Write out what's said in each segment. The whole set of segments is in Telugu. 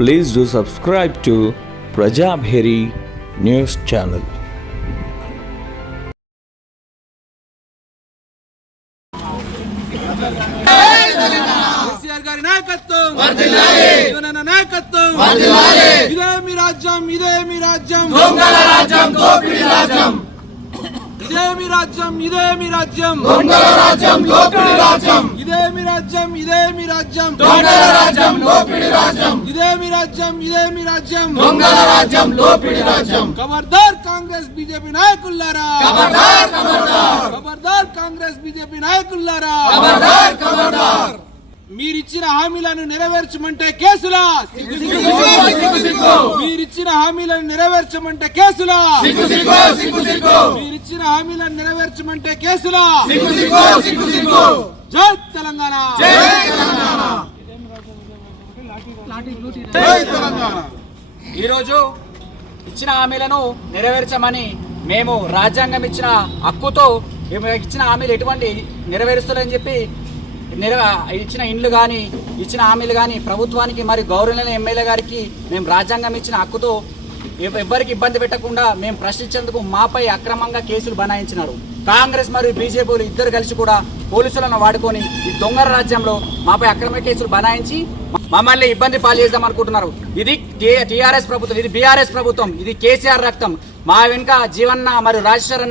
Please do subscribe to Prajabheri news channel. నాయకత్వం. ఇదే మీ రాజ్యం ఇదే మీ రాజ్యం రాజ్యం. ఇదే మీ రాజ్యం ఇదే మీ రాజ్యం దొంగల రాజ్యం లోపిడి రాజ్యం ఇదే మీ రాజ్యం ఇదే మీ రాజ్యం దొంగల రాజ్యం లోపిడి రాజ్యం ఇదే మీ రాజ్యం ఇదే మీ రాజ్యం దొంగల రాజ్యం లోపిడి రాజ్యం ఖబర్దార్ కాంగ్రెస్ బీజేపీ నాయకుల్లారా ఖబర్దార్ ఖబర్దార్ ఖబర్దార్ కాంగ్రెస్ బీజేపీ నాయకుల్లారా ఖబర్దార్ ఖబర్దార్ మీరిచ్చిన హామీలను నెరవేర్చమంటే కేసులా మీరిచ్చిన హామీలను నెరవేర్చమంటే కేసులా మీరిచ్చిన హామీలను నెరవేర్చమంటే కేసులా జై తెలంగాణ ఈరోజు ఇచ్చిన హామీలను నెరవేర్చమని మేము రాజ్యాంగం ఇచ్చిన హక్కుతో మేము ఇచ్చిన హామీలు ఎటువంటి నెరవేరుస్తారని చెప్పి నెరవే ఇచ్చిన ఇండ్లు కానీ ఇచ్చిన హామీలు కానీ ప్రభుత్వానికి మరి గౌరవనీయ ఎమ్మెల్యే గారికి మేము రాజ్యాంగం ఇచ్చిన హక్కుతో ఎవ్వరికి ఇబ్బంది పెట్టకుండా మేము ప్రశ్నించేందుకు మాపై అక్రమంగా కేసులు బనాయించినారు. కాంగ్రెస్ మరియు బీజేపీలు ఇద్దరు కలిసి కూడా పోలీసులను వాడుకొని ఈ దొంగల రాజ్యంలో మాపై అక్రమ కేసులు బనాయించి మమ్మల్ని ఇబ్బంది పాలు చేద్దాం అనుకుంటున్నారు. ఇది టీఆర్ఎస్ ప్రభుత్వం ఇది బీఆర్ఎస్ ప్రభుత్వం ఇది కేసీఆర్ రక్తం. మా వెనుక జీవన్న మరియు రాజేశ్వర్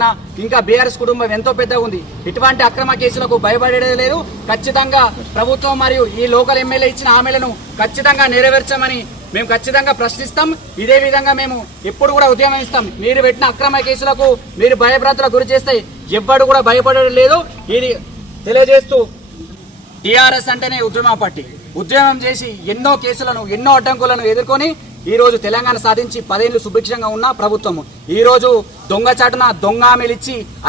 ఇంకా బీఆర్ఎస్ కుటుంబం ఎంతో పెద్దగా ఉంది. ఇటువంటి అక్రమ కేసులకు భయపడేది లేదు. ఖచ్చితంగా ప్రభుత్వం మరియు ఈ లోకల్ ఎమ్మెల్యే ఇచ్చిన హామీలను ఖచ్చితంగా నెరవేర్చమని మేము ఖచ్చితంగా ప్రశ్నిస్తాం. ఇదే విధంగా మేము ఎప్పుడు కూడా ఉద్యమం ఇస్తాం. మీరు పెట్టిన అక్రమ కేసులకు మీరు భయభ్రాంతులకు గురి చేస్తే ఎవ్వడు కూడా భయపడడం లేదు. ఇది తెలియజేస్తూ టీఆర్ఎస్ అంటేనే ఉద్యమ పార్టీ. ఉద్యమం చేసి ఎన్నో కేసులను ఎన్నో అడ్డంకులను ఎదుర్కొని ఈరోజు తెలంగాణ సాధించి పదేళ్ళు సుభిక్షంగా ఉన్న ప్రభుత్వము. ఈరోజు దొంగచాటున దొంగ హామీలు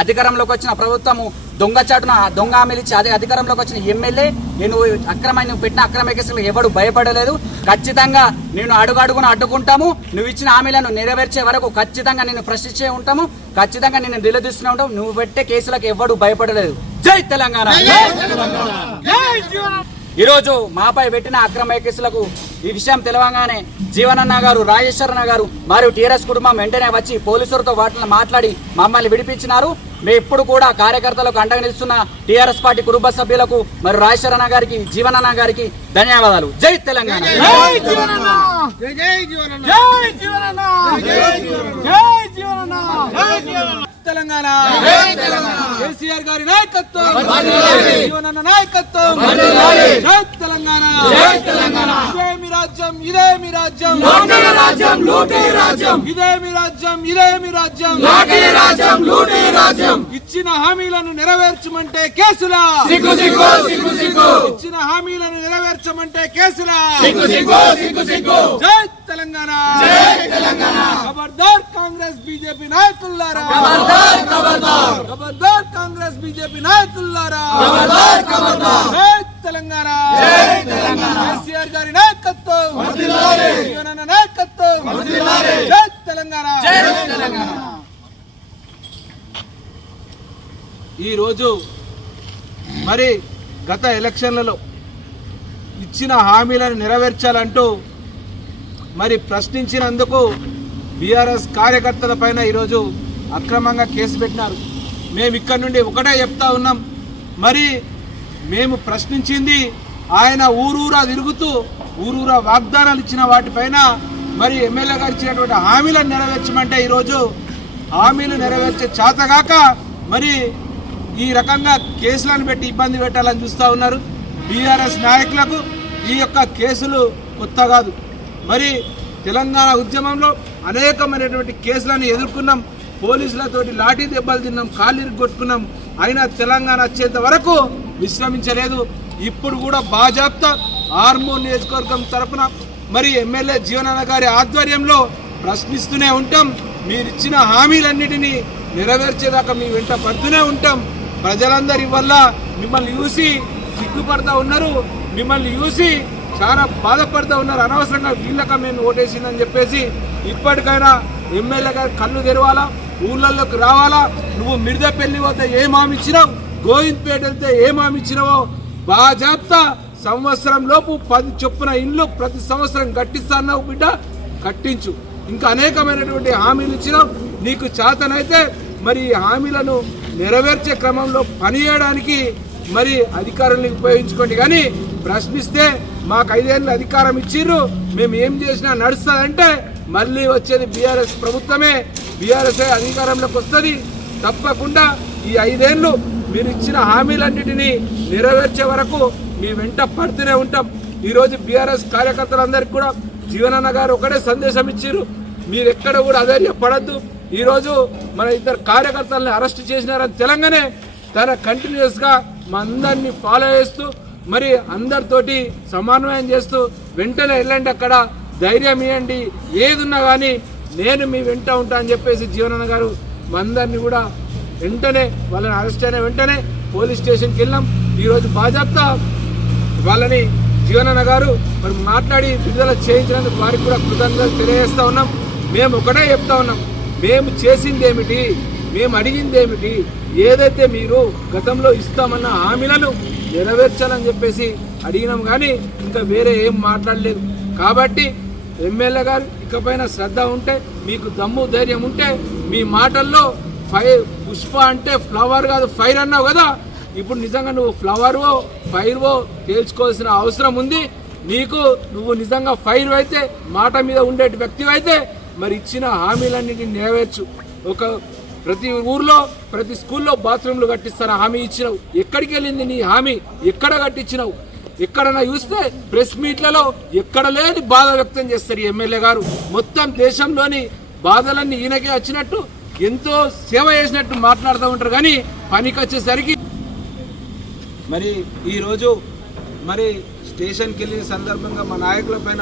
అధికారంలోకి వచ్చిన ప్రభుత్వము. దొంగచాటున దొంగ హామీలు అదే అధికారంలోకి వచ్చిన ఎమ్మెల్యే. నేను అక్రమ నువ్వు పెట్టిన అక్రమ కేసులు ఎవడు భయపడలేదు. ఖచ్చితంగా నేను అడుగు అడ్డుకుంటాము. నువ్వు ఇచ్చిన హామీలను నెరవేర్చే వరకు ఖచ్చితంగా నేను ప్రశ్నించే ఉంటాము. ఖచ్చితంగా నేను నిలదీస్తూనే ఉంటాము. నువ్వు పెట్టే కేసులకు ఎవడు భయపడలేదు. జై తెలంగాణ! ఈరోజు మాపై పెట్టిన అక్రమ కేసులకు ఈ విషయం తెలవగానే జీవనన్న గారు రాజేశ్వరన్న గారు మరియు టీఆర్ఎస్ కుటుంబం వెంటనే వచ్చి పోలీసులతో వాటిని మాట్లాడి మమ్మల్ని విడిపించినారు. మేము ఎప్పుడు కూడా కార్యకర్తలకు అండగా నిలుస్తున్న టీఆర్ఎస్ పార్టీ కుటుంబ సభ్యులకు మరియు రాజేశ్వరన్న గారికి జీవనన్న గారికి ధన్యవాదాలు. జై తెలంగాణ. తెలంగాణ. కేసీఆర్ గారి నాయకత్వం. జీవనన్న నాయకత్వం. జై తెలంగాణ. ఇదే మీ రాజ్యం ఇదే మీ రాజ్యం ఇదే మీ రాజ్యం ఇదే మీ రాజ్యం ఇచ్చిన హామీలను నెరవేర్చమంటే కేసులా. ఇచ్చిన హామీలను నెరవేర్చమంటే కేసులా. జై తెలంగాణ ఖబర్దార్ కాంగ్రెస్ బీజేపీ నాయకులారా కాంగ్రెస్ బీజేపీ నాయకులారా తెలంగాణ. కేసీఆర్ గారి నాయకత్వం. నాయకత్వం. తెలంగాణ. ఈరోజు మరి గత ఎలక్షన్లలో ఇచ్చిన హామీలను నెరవేర్చాలంటూ మరి ప్రశ్నించినందుకు బీఆర్ఎస్ కార్యకర్తల పైన ఈరోజు అక్రమంగా కేసు పెట్టినారు. మేము ఇక్కడ నుండి ఒకటే చెప్తా ఉన్నాం. మరి మేము ప్రశ్నించింది ఆయన ఊరూరా తిరుగుతూ ఊరూరా వాగ్దానాలు ఇచ్చిన వాటిపైన మరి ఎమ్మెల్యే గారు ఇచ్చినటువంటి హామీలను నెరవేర్చమంటే ఈరోజు హామీలు నెరవేర్చే చేతగాక మరి ఈ రకంగా కేసులను పెట్టి ఇబ్బంది పెట్టాలని చూస్తూ ఉన్నారు. బీఆర్ఎస్ నాయకులకు ఈ యొక్క కేసులు కొత్త కాదు. మరి తెలంగాణ ఉద్యమంలో అనేకమైనటువంటి కేసులను ఎదుర్కొన్నాం. పోలీసులతోటి లాఠీ దెబ్బలు తిన్నాం కాళ్ళు కొట్టుకున్నాం అయినా తెలంగాణ వచ్చేంత వరకు విశ్రమించలేదు. ఇప్పుడు కూడా బాజాప్తా ఆర్మూర్ నియోజకవర్గం తరఫున మరి ఎమ్మెల్యే జీవనాన్న గారి ఆధ్వర్యంలో ప్రశ్నిస్తూనే ఉంటాం. మీరిచ్చిన హామీలన్నిటినీ నెరవేర్చేదాకా మీ వెంట పడుతూనే ఉంటాం. ప్రజలందరి వల్ల మిమ్మల్ని చూసి సిగ్గుపడతా ఉన్నారు. మిమ్మల్ని చూసి చాలా బాధపడుతూ ఉన్నారు. అనవసరంగా వీళ్ళక మేము ఓటేసిందని చెప్పేసి ఇప్పటికైనా ఎమ్మెల్యే గారు కళ్ళు తెరవాలా? ఊళ్ళల్లోకి రావాలా? నువ్వు మిర్దపల్లి పోతే ఏం హామిచ్చినావు గోవింద్పేట వెళ్తే ఏం హామిచ్చినావో బాజాప్తా సంవత్సరం లోపు పది చొప్పున ఇండ్లు ప్రతి సంవత్సరం కట్టిస్తాన్నావు బిడ్డ. కట్టించు. ఇంకా అనేకమైనటువంటి హామీలు ఇచ్చినావు. నీకు చేతనైతే మరి ఈ హామీలను నెరవేర్చే క్రమంలో పనిచేయడానికి మరి అధికారులను ఉపయోగించుకోండి. కానీ ప్రశ్నిస్తే మాకు ఐదేళ్ళు అధికారం ఇచ్చిర్రు. మేము ఏం చేసినా నడుస్తుందంటే మళ్ళీ వచ్చేది బీఆర్ఎస్ ప్రభుత్వమే. బీఆర్ఎస్ అధికారంలోకి వస్తుంది. తప్పకుండా ఈ ఐదేళ్ళు మీరు ఇచ్చిన హామీలన్నిటినీ నెరవేర్చే వరకు మీ వెంట పడుతూనే ఉంటాం. ఈరోజు బీఆర్ఎస్ కార్యకర్తలందరికీ కూడా జీవనన్న గారు ఒకటే సందేశం ఇచ్చారు మీరు ఎక్కడ కూడా అధైర్యపడద్దు. ఈరోజు మన ఇద్దరు కార్యకర్తలను అరెస్ట్ చేసినారని తెలంగాణ తన కంటిన్యూస్గా మా అందరినీ ఫాలో చేస్తూ మరి అందరితోటి సమన్వయం చేస్తూ వెంటనే వెళ్ళండి అక్కడ. ధైర్యం ఇవ్వండి ఏదున్నా కానీ నేను మీ వెంట ఉంటా అని చెప్పేసి జీవనన్న గారు మా అందరినీ కూడా వెంటనే వాళ్ళని అరెస్ట్ అయిన వెంటనే పోలీస్ స్టేషన్కి వెళ్ళాం ఈరోజు బాజాప్తా వాళ్ళని జీవనన్న గారు మరి మాట్లాడి విడుదల చేయించినందుకు వారికి కూడా కృతజ్ఞతలు తెలియజేస్తూ ఉన్నాం. మేము ఒకటే చెప్తా ఉన్నాం. మేము చేసింది ఏమిటి? మేము అడిగింది ఏమిటి ఏదైతే మీరు గతంలో ఇస్తామన్న హామీలను నెరవేర్చాలని చెప్పేసి అడిగినాం కానీ ఇంకా వేరే ఏం మాట్లాడలేదు. కాబట్టి ఎమ్మెల్యే గారు ఇకపైన శ్రద్ధ ఉంటే మీకు దమ్ము ధైర్యం ఉంటే మీ మాటల్లో ఫైర్ పుష్ప అంటే ఫ్లవర్ కాదు ఫైర్ అన్నావు కదా? ఇప్పుడు నిజంగా నువ్వు ఫ్లవర్వో ఫైర్వో తేల్చుకోవాల్సిన అవసరం ఉంది. నీకు నువ్వు నిజంగా ఫైర్ అయితే మాట మీద ఉండేటి వ్యక్తి అయితే మరి ఇచ్చిన హామీలన్నిటిని నెరవేర్చు. ఒక ప్రతి ఊర్లో ప్రతి స్కూల్లో బాత్రూమ్లు కట్టిస్తాను హామీ ఇచ్చినావు? ఎక్కడికి వెళ్ళింది నీ హామీ? ఎక్కడ కట్టించినావు? ఎక్కడన్నా చూస్తే ప్రెస్ మీట్లలో ఎక్కడ లేని బాధ వ్యక్తం చేస్తారు ఎమ్మెల్యే గారు. మొత్తం దేశంలోని బాధలన్నీ ఈయనకే వచ్చినట్టు ఎంతో సేవ చేసినట్టు మాట్లాడుతూ ఉంటారు. కానీ పనికి వచ్చేసరికి మరి ఈరోజు మరి స్టేషన్కి వెళ్ళిన సందర్భంగా మా నాయకుల పైన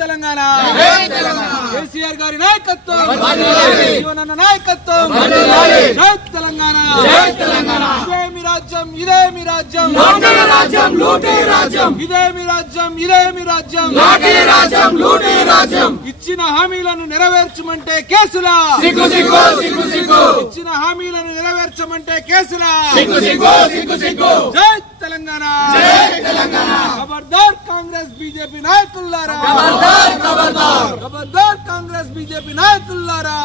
తెలంగాణ! కేసీఆర్ గారి నాయకత్వం. జీవనన్న నాయకత్వం. జై తెలంగాణ. ఇదే మీ రాజ్యం ఇదే మీ రాజ్యం. రాజ్యం లూటీ రాజ్యం. ఇదే మీ రాజ్యం ఇదే మీ రాజ్యం. రాజ్యం లూటీ రాజ్యం. ఇచ్చిన హామీలను నెరవేర్చమంటే కేసులా. సిగ్గు సిగ్గు సిగ్గు సిగ్గు. ఇచ్చిన హామీలను నెరవేర్చమంటే కేసులా. సిగ్గు సిగ్గు సిగ్గు సిగ్గు. జై తెలంగాణ. ఖబర్దార్ కాంగ్రెస్ బీజేపీ నాయకులారా ఖబర్దార్ ఖబర్దార్ ఖబర్దార్ కాంగ్రెస్ బీజేపీ నాయకులారా.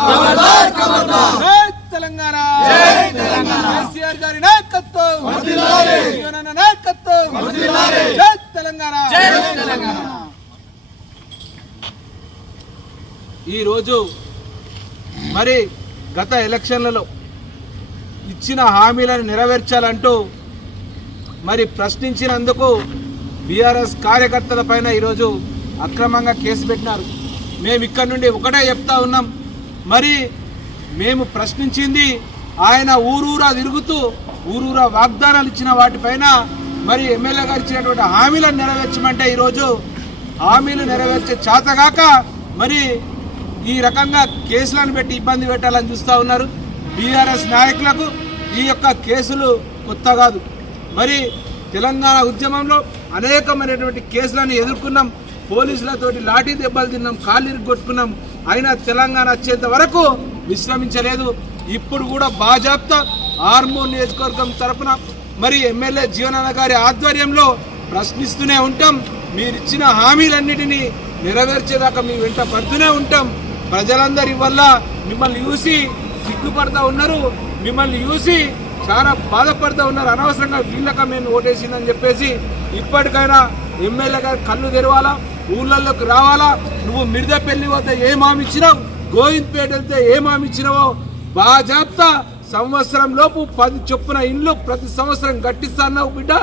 తెలంగాణ. కేసీఆర్ గారి నాయకత్వం. జీవనన్న నాయకత్వం. జై తెలంగాణ. ఈరోజు మరి గత ఎలక్షన్లలో ఇచ్చిన హామీలను నెరవేర్చాలంటూ మరి ప్రశ్నించినందుకు బీఆర్ఎస్ కార్యకర్తల పైన ఈరోజు అక్రమంగా కేసు పెట్టినారు. మేము ఇక్కడ నుండి ఒకటే చెప్తా ఉన్నాం. మరి మేము ప్రశ్నించింది ఆయన ఊరూరా తిరుగుతూ ఊరూరా వాగ్దానాలు ఇచ్చిన వాటిపైన మరి ఎమ్మెల్యే గారు ఇచ్చినటువంటి హామీలను నెరవేర్చమంటే ఈరోజు హామీలు నెరవేర్చే చేతగాక మరి ఈ రకంగా కేసులను పెట్టి ఇబ్బంది పెట్టాలని చూస్తూ ఉన్నారు. బీఆర్ఎస్ నాయకులకు ఈ యొక్క కేసులు కొత్త కాదు. మరి తెలంగాణ ఉద్యమంలో అనేకమైనటువంటి కేసులను ఎదుర్కొన్నాం. పోలీసులతోటి లాఠీ దెబ్బలు తిన్నాం కాళ్ళు కొట్టుకున్నాం అయినా తెలంగాణ వచ్చేంత వరకు విశ్రమించలేదు. ఇప్పుడు కూడా బాజాప్తా ఆర్మూర్ నియోజకవర్గం తరఫున మరి ఎమ్మెల్యే జీవనాన్న గారి ఆధ్వర్యంలో ప్రశ్నిస్తూనే ఉంటాం. మీరిచ్చిన హామీలన్నిటినీ నెరవేర్చేదాకా మీ వెంట పడుతూనే ఉంటాం. ప్రజలందరి వల్ల మిమ్మల్ని చూసి సిగ్గుపడతా ఉన్నారు. మిమ్మల్ని చూసి చాలా బాధపడుతూ ఉన్నారు. అనవసరంగా వీళ్ళక మేము ఓటేసిందని చెప్పేసి ఇప్పటికైనా ఎమ్మెల్యే గారు కళ్ళు తెరవాలా? ఊళ్ళల్లోకి రావాలా? నువ్వు మిర్దపల్లి వద్ద ఏం హామీ ఇచ్చినావు? గోవింద్పేట వెళ్తే ఏం హామీ ఇచ్చినావో? బాజాప్తా సంవత్సరం లోపు పది చొప్పున ఇండ్లు ప్రతి సంవత్సరం కట్టిస్తాన్నావు బిడ్డ.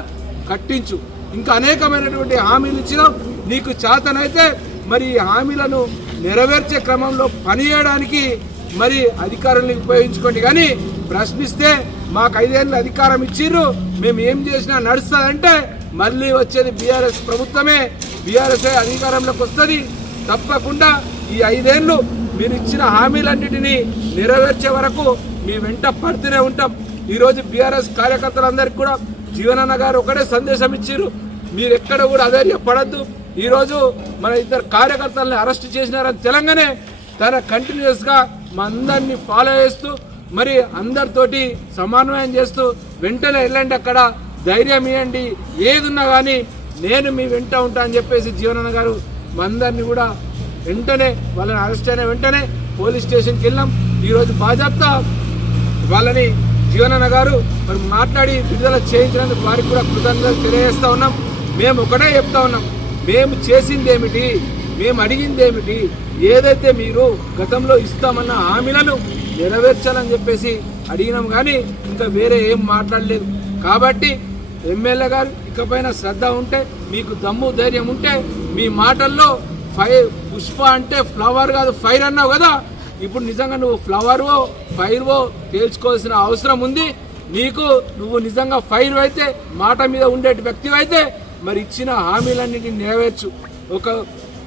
కట్టించు. ఇంకా అనేకమైనటువంటి హామీలు ఇచ్చినావు. నీకు చేతనైతే మరి ఈ హామీలను నెరవేర్చే క్రమంలో పనిచేయడానికి మరి అధికారులను ఉపయోగించుకోండి. కానీ ప్రశ్నిస్తే మాకు ఐదేళ్ళు అధికారం ఇచ్చిర్రు. మేము ఏం చేసినా నడుస్తుందంటే మళ్ళీ వచ్చేది బీఆర్ఎస్ ప్రభుత్వమే. బీఆర్ఎస్ఏ అధికారంలోకి వస్తుంది. తప్పకుండా ఈ ఐదేళ్ళు మీరు ఇచ్చిన హామీలన్నిటినీ నెరవేర్చే వరకు మీ వెంట పడుతూనే ఉంటాం. ఈరోజు బీఆర్ఎస్ కార్యకర్తలందరికీ కూడా జీవనన్న గారు ఒకటే సందేశం ఇచ్చారు మీరు ఎక్కడ కూడా అధైర్యపడద్దు. ఈరోజు మన ఇద్దరు కార్యకర్తలను అరెస్ట్ చేసినారని తెలంగాణ తన కంటిన్యూస్గా మా అందరినీ ఫాలో చేస్తూ మరి అందరితోటి సమన్వయం చేస్తూ వెంటనే వెళ్ళండి అక్కడ. ధైర్యం ఇవ్వండి. ఏదున్నా కానీ నేను మీ వెంట ఉంటా అని చెప్పేసి జీవనన్న గారు మందరిని కూడా వెంటనే వాళ్ళని అరెస్ట్ అయిన వెంటనే పోలీస్ స్టేషన్కి వెళ్ళాం. ఈరోజు బాజాప్తా వాళ్ళని జీవనన్న గారు మరి మాట్లాడి విడుదల చేయించినందుకు వారికి కూడా కృతజ్ఞతలు తెలియజేస్తూ ఉన్నాం. మేము ఒకటే చెప్తా ఉన్నాం. మేము చేసింది ఏమిటి? మేము అడిగింది ఏమిటి? ఏదైతే మీరు గతంలో ఇస్తామన్న హామీలను నెరవేర్చాలని చెప్పేసి అడిగినాం కానీ ఇంకా వేరే ఏం మాట్లాడలేదు. కాబట్టి ఎమ్మెల్యే గారు ఇకపైన శ్రద్ధ ఉంటే మీకు దమ్ము ధైర్యం ఉంటే మీ మాటల్లో ఫైర్ పుష్ప అంటే ఫ్లవర్ కాదు ఫైర్ అన్నావు కదా? ఇప్పుడు నిజంగా నువ్వు ఫ్లవర్వో ఫైర్వో తేల్చుకోవాల్సిన అవసరం ఉంది. నీకు నువ్వు నిజంగా ఫైర్ అయితే మాట మీద ఉండేటి వ్యక్తి అయితే మరి ఇచ్చిన హామీలన్నింటినీ నెరవేర్చు. ఒక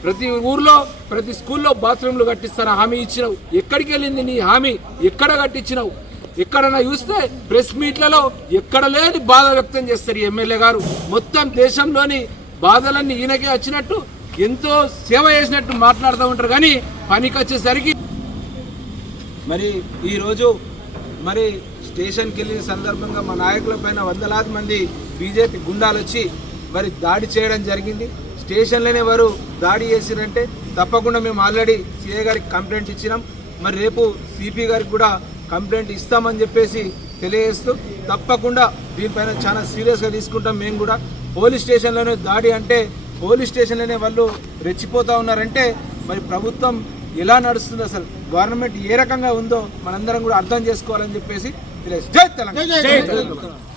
ప్రతి ఊర్లో ప్రతి స్కూల్లో బాత్రూమ్లు కట్టిస్తాను హామీ ఇచ్చినావు? ఎక్కడికి వెళ్ళింది నీ హామీ? ఎక్కడ కట్టించినావు? ఎక్కడన్నా చూస్తే ప్రెస్ మీట్లలో ఎక్కడ లేని బాధ వ్యక్తం చేస్తారు ఎమ్మెల్యే గారు. మొత్తం దేశంలోని బాధలన్నీ ఈయనకే వచ్చినట్టు ఎంతో సేవ చేసినట్టు మాట్లాడుతూ ఉంటారు. కానీ పనికి వచ్చేసరికి మరి ఈరోజు మరి స్టేషన్కి వెళ్ళిన సందర్భంగా మా నాయకుల పైన వందలాది మంది బీజేపీ గుండాలు వచ్చి మరి దాడి చేయడం జరిగింది. స్టేషన్లోనే వారు దాడి చేసిరంటే తప్పకుండా మేము ఆల్రెడీ సిఐ గారికి కంప్లైంట్ ఇచ్చినాం. మరి రేపు సిపి గారికి కూడా కంప్లైంట్ ఇస్తామని చెప్పేసి తెలియజేస్తూ తప్పకుండా దీనిపైన చాలా సీరియస్గా తీసుకుంటాం మేము కూడా. పోలీస్ స్టేషన్లోనే దాడి అంటే పోలీస్ స్టేషన్లోనే వాళ్ళు రెచ్చిపోతూ ఉన్నారంటే మరి ప్రభుత్వం ఎలా నడుస్తుంది అసలు? గవర్నమెంట్ ఏ రకంగా ఉందో మనందరం కూడా అర్థం చేసుకోవాలని చెప్పేసి తెలియదు జై తెలంగాణ.